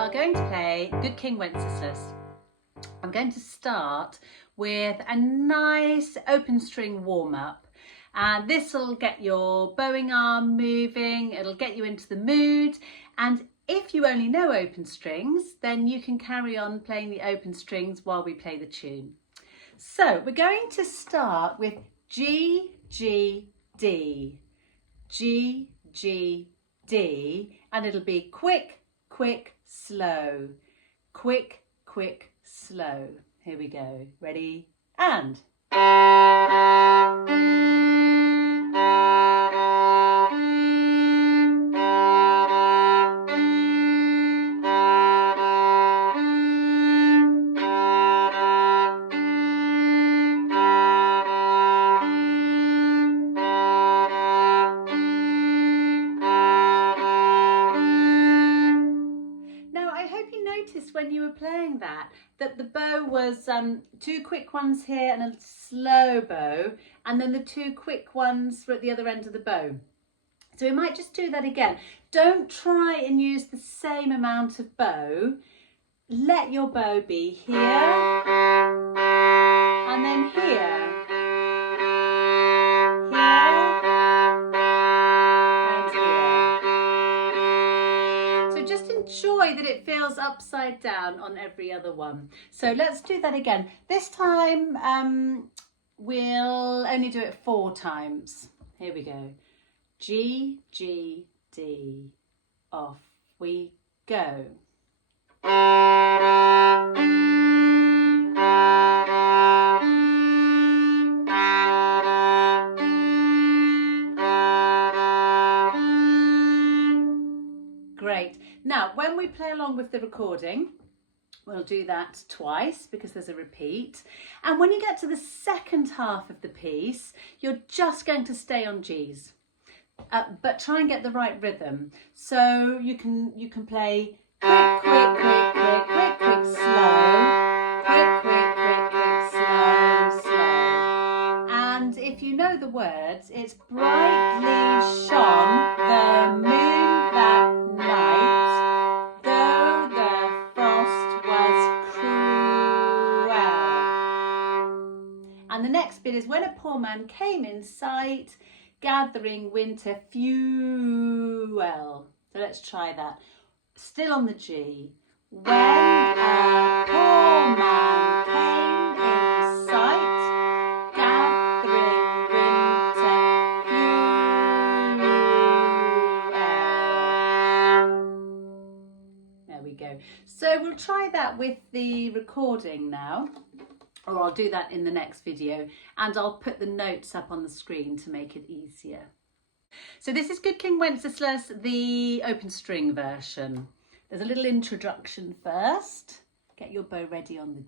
are going to play Good King Wenceslas. I'm going to start with a nice open string warm-up, and this will get your bowing arm moving, it'll get you into the mood, and if you only know open strings, then you can carry on playing the open strings while we play the tune. So we're going to start with G, G, D, G, G, D, and it'll be quick, quick, slow, quick, quick, slow. Here we go. Ready? And. When you were playing that the bow was two quick ones here and a slow bow, and then the two quick ones were at the other end of the bow. So we might just do that again. Don't try and use the same amount of bow. Let your bow be here and then here. Enjoy that it feels upside down on every other one. So let's do that again. This time we'll only do it 4 times. Here we go. G, G, D. Off we go. Great. Now, when we play along with the recording, we'll do that twice because there's a repeat. And when you get to the second half of the piece, you're just going to stay on G's, but try and get the right rhythm. So you can play quick, quick, quick, quick, quick, quick, slow, quick, quick, quick, quick, slow, slow. And if you know the words, it's brightly shone the moon that night, though the frost was cruel. And the next bit is when a poor man came in sight, gathering winter fuel. So let's try that. Still on the G. When a poor man came in sight, gathering winter fuel. There we go. So we'll try that with the recording now, or I'll do that in the next video, and I'll put the notes up on the screen to make it easier. So this is Good King Wenceslas, the open string version. There's a little introduction first. Get your bow ready on the G.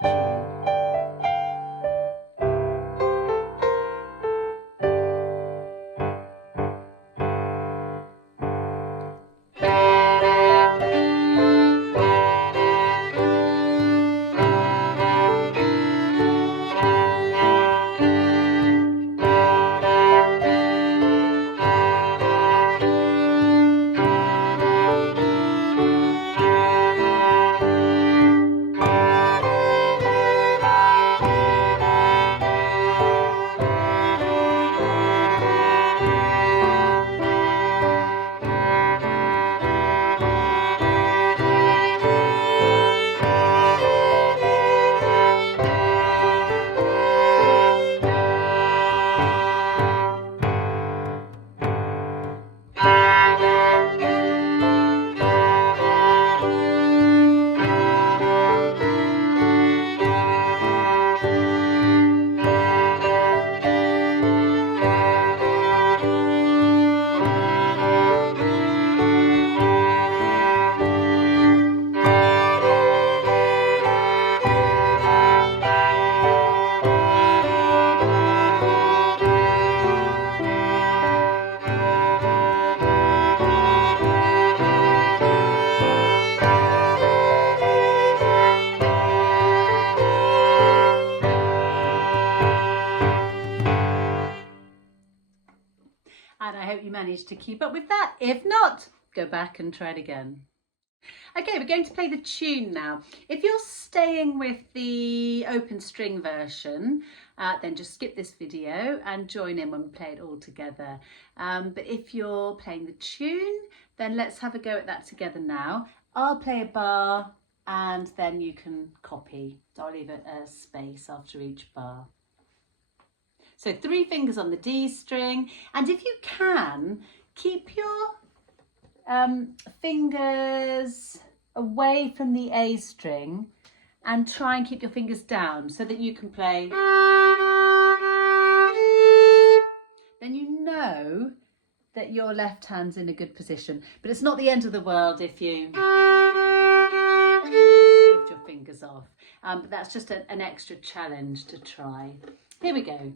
And I hope you managed to keep up with that. If not, go back and try it again. Okay, we're going to play the tune now. If you're staying with the open string version, then just skip this video and join in when we play it all together. But if you're playing the tune, then let's have a go at that together now. I'll play a bar and then you can copy. So I'll leave a space after each bar. So 3 fingers on the D string, and if you can, keep your fingers away from the A string and try and keep your fingers down so that you can play. Then you know that your left hand's in a good position, but it's not the end of the world if you lift your fingers off. But that's just an extra challenge to try. Here we go.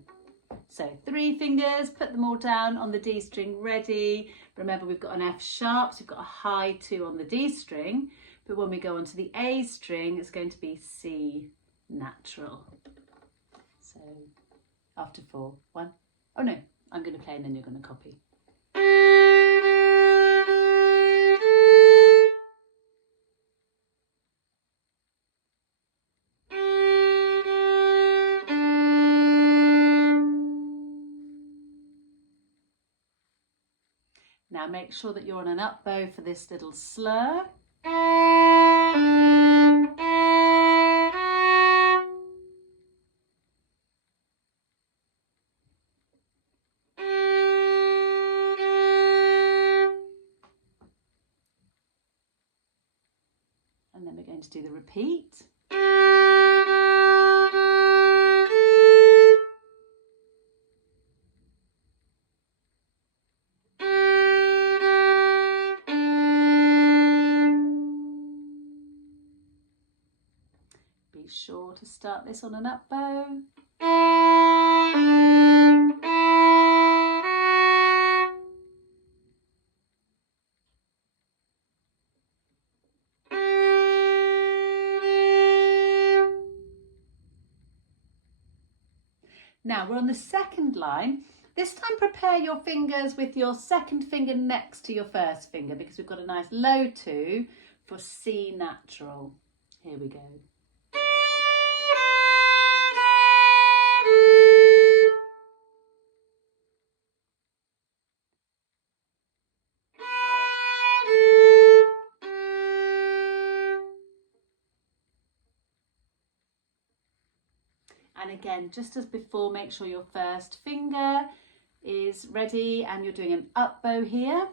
So 3 fingers, put them all down on the D string, ready. Remember, we've got an F sharp, so we've got a high 2 on the D string, but when we go onto the A string, it's going to be C natural. So after 4, 1. Oh no, I'm going to play and then you're going to copy. Now make sure that you're on an up bow for this little slur. And then we're going to do the repeat. Be sure to start this on an up bow. Now we're on the second line. This time prepare your fingers with your second finger next to your first finger because we've got a nice low 2 for C natural. Here we go. And again, just as before, make sure your first finger is ready and you're doing an up bow here.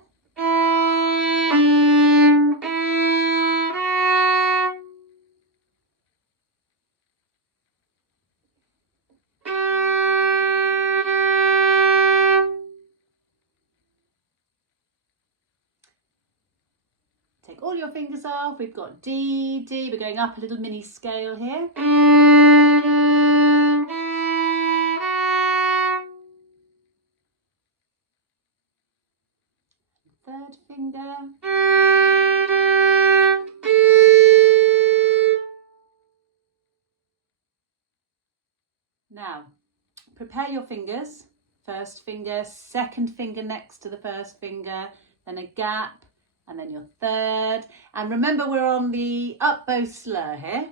Take all your fingers off. We've got D, D. We're going up a little mini scale here. Third finger. Now, prepare your fingers. First finger, second finger next to the first finger, then a gap, and then your third. And remember, we're on the up bow slur here.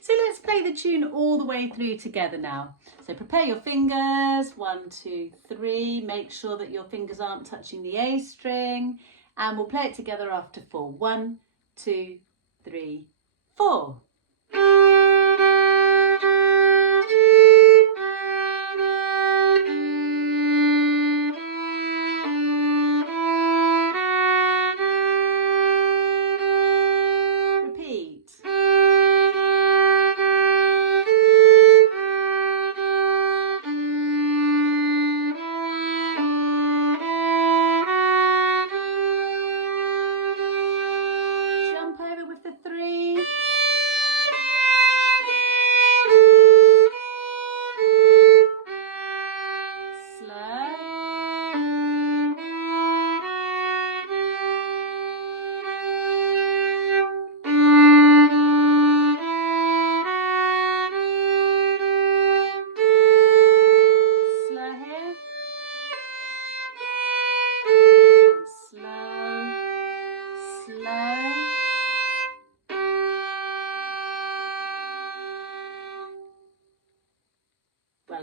So let's play the tune all the way through together now. So prepare your fingers, 1, 2, 3. Make sure that your fingers aren't touching the A string. And we'll play it together after 4. 1, 2, 3, 4.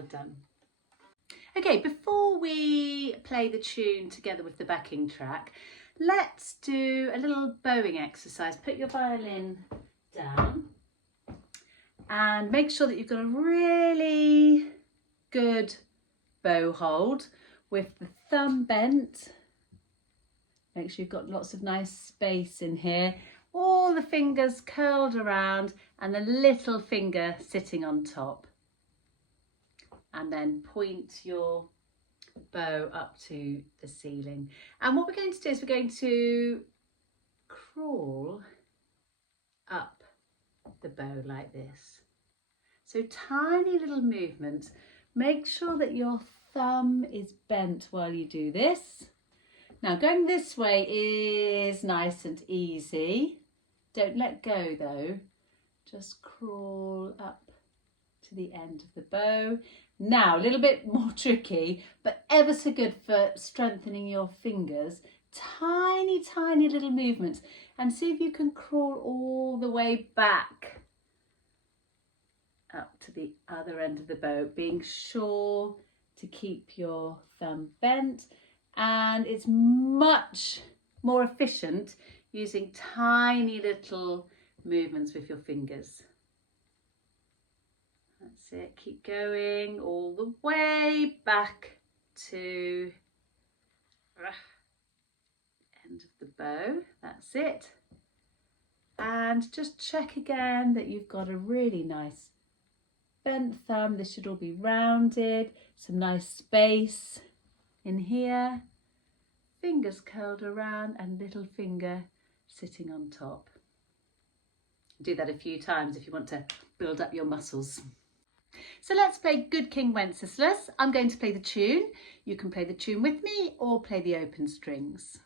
Well done. Okay, before we play the tune together with the backing track, let's do a little bowing exercise. Put your violin down and make sure that you've got a really good bow hold with the thumb bent. Make sure you've got lots of nice space in here. All the fingers curled around and the little finger sitting on top. And then point your bow up to the ceiling. And what we're going to do is we're going to crawl up the bow like this. So tiny little movements. Make sure that your thumb is bent while you do this. Now going this way is nice and easy. Don't let go though. Just crawl up to the end of the bow. Now, a little bit more tricky, but ever so good for strengthening your fingers. Tiny, tiny little movements. And see if you can crawl all the way back up to the other end of the bow, being sure to keep your thumb bent. And it's much more efficient using tiny little movements with your fingers. That's it, keep going all the way back to the end of the bow, that's it. And just check again that you've got a really nice bent thumb. This should all be rounded, some nice space in here, fingers curled around and little finger sitting on top. Do that a few times if you want to build up your muscles. So let's play Good King Wenceslas. I'm going to play the tune. You can play the tune with me or play the open strings.